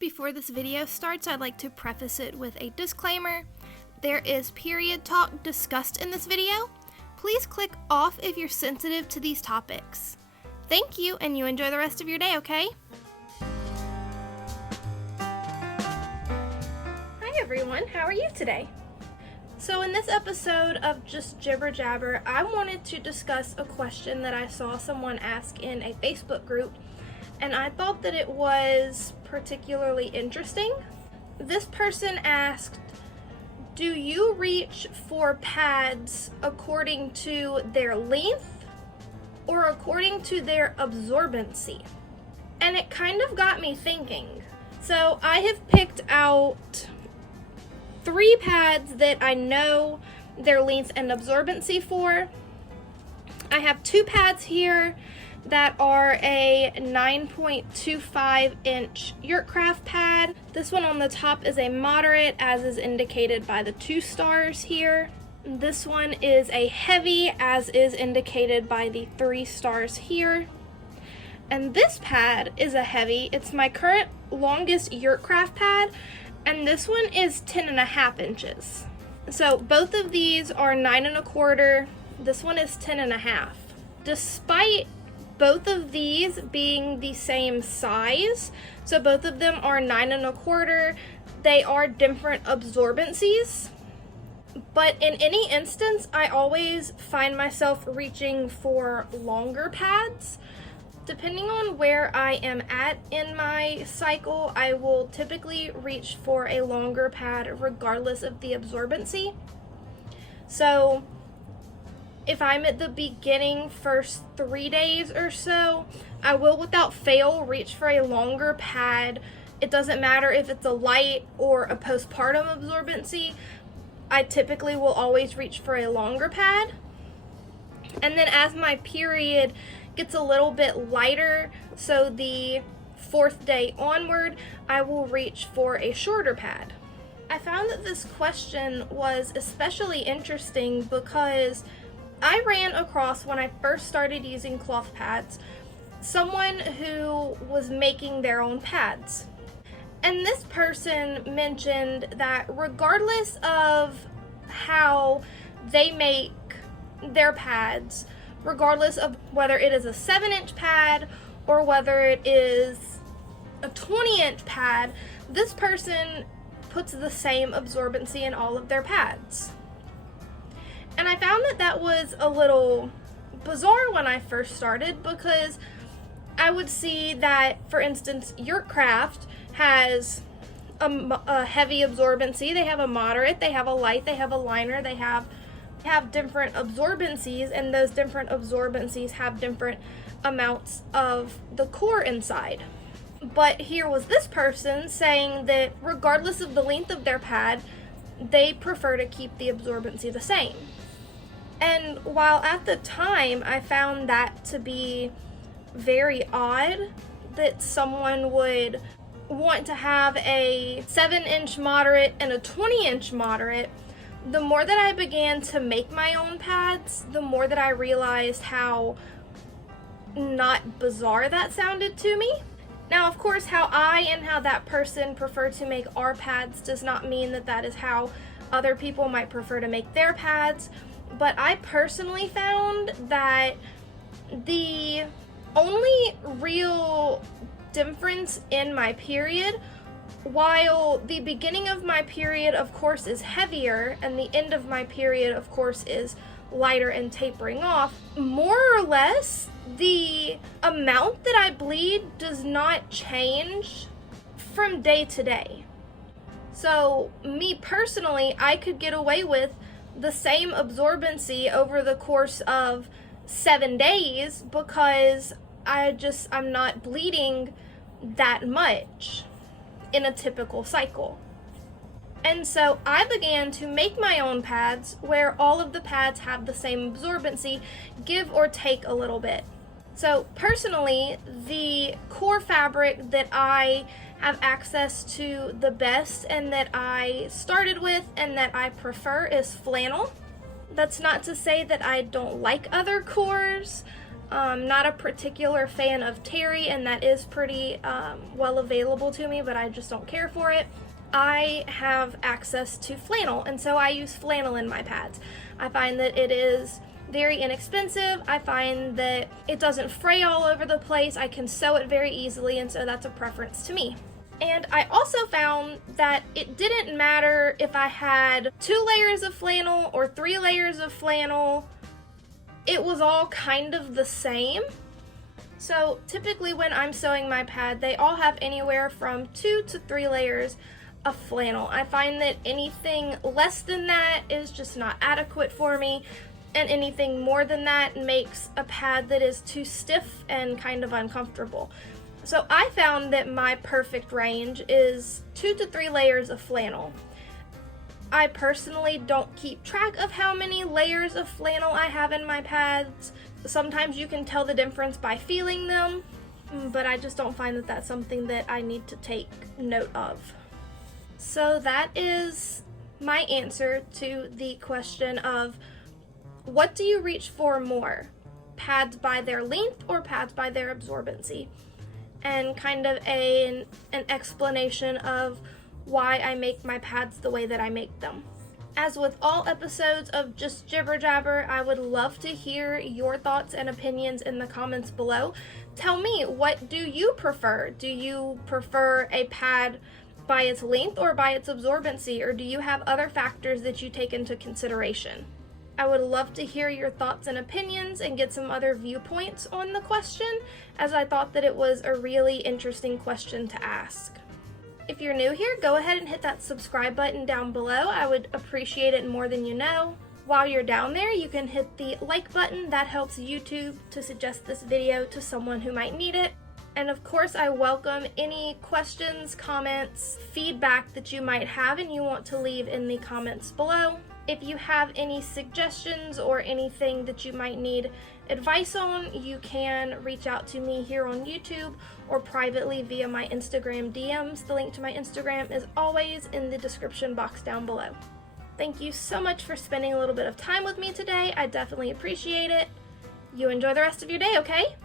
Before this video starts, I'd like to preface it with a disclaimer. There is period talk discussed in this video. Please click off if you're sensitive to these topics. Thank you, and you enjoy the rest of your day, okay? Hi everyone, how are you today? So in this episode of Just Jibber-Jabber, I wanted to discuss a question that I saw someone ask in a Facebook group, and I thought that it was particularly interesting. This person asked, do you reach for pads according to their length or according to their absorbency? And it kind of got me thinking. So I have picked out 3 pads that I know their length and absorbency for. I have 2 pads here that are a 9.25 inch Yurtcraft pad. This one on the top is a moderate, as is indicated by the 2 stars here. This one is a heavy, as is indicated by the 3 stars here. And this pad is a heavy. It's my current longest Yurtcraft pad, and this one is 10.5 inches. So both of these are 9.25. This one is 10.5. Despite both of these being the same size, so both of them are 9.25, they are different absorbencies. But in any instance, I always find myself reaching for longer pads. Depending on where I am at in my cycle, I will typically reach for a longer pad regardless of the absorbency. So if I'm at the beginning first 3 days or so, I will without fail reach for a longer pad. It doesn't matter if it's a light or a postpartum absorbency. I typically will always reach for a longer pad. And then as my period gets a little bit lighter, so the 4th day onward, I will reach for a shorter pad. I found that this question was especially interesting because I ran across, when I first started using cloth pads, someone who was making their own pads. And this person mentioned that regardless of how they make their pads, regardless of whether it is a 7-inch pad or whether it is a 20-inch pad, this person puts the same absorbency in all of their pads. And I found that that was a little bizarre when I first started, because I would see that, for instance, Yurtcraft has a heavy absorbency, they have a moderate, they have a light, they have a liner, they have different absorbencies, and those different absorbencies have different amounts of the core inside. But here was this person saying that regardless of the length of their pad, they prefer to keep the absorbency the same. And while at the time I found that to be very odd, that someone would want to have a 7-inch moderate and a 20-inch moderate, the more that I began to make my own pads, the more that I realized how not bizarre that sounded to me. Now, of course, how I and how that person prefer to make our pads does not mean that that is how other people might prefer to make their pads, but I personally found that the only real difference in my period, while the beginning of my period, of course, is heavier, and the end of my period, of course, is lighter and tapering off, more or less, the amount that I bleed does not change from day to day. So, me personally, I could get away with the same absorbency over the course of 7 days because I'm not bleeding that much in a typical cycle. And so I began to make my own pads where all of the pads have the same absorbency, give or take a little bit. So personally, the core fabric that I have access to the best and that I started with and that I prefer is flannel. That's not to say that I don't like other cores. Not a particular fan of terry, and that is pretty well available to me, but I just don't care for it. I have access to flannel, and so I use flannel in my pads. I find that it is very inexpensive. I find that it doesn't fray all over the place. I can sew it very easily, and so that's a preference to me. And I also found that it didn't matter if I had 2 layers of flannel or 3 layers of flannel. It was all kind of the same. So typically when I'm sewing my pad, they all have anywhere from 2 to 3 layers of flannel. I find that anything less than that is just not adequate for me, and anything more than that makes a pad that is too stiff and kind of uncomfortable. So I found that my perfect range is 2 to 3 layers of flannel. I personally don't keep track of how many layers of flannel I have in my pads. Sometimes you can tell the difference by feeling them, but I just don't find that that's something that I need to take note of. So that is my answer to the question of, what do you reach for more? Pads by their length or pads by their absorbency? And kind of an explanation of why I make my pads the way that I make them. As with all episodes of Just Jibber-Jabber, I would love to hear your thoughts and opinions in the comments below. Tell me, what do you prefer? Do you prefer a pad by its length or by its absorbency, or do you have other factors that you take into consideration? I would love to hear your thoughts and opinions and get some other viewpoints on the question, as I thought that it was a really interesting question to ask. If you're new here, go ahead and hit that subscribe button down below. I would appreciate it more than you know. While you're down there, you can hit the like button. That helps YouTube to suggest this video to someone who might need it. And of course, I welcome any questions, comments, feedback that you might have and you want to leave in the comments below. If you have any suggestions or anything that you might need advice on, you can reach out to me here on YouTube or privately via my Instagram DMs. The link to my Instagram is always in the description box down below. Thank you so much for spending a little bit of time with me today. I definitely appreciate it. You enjoy the rest of your day, okay?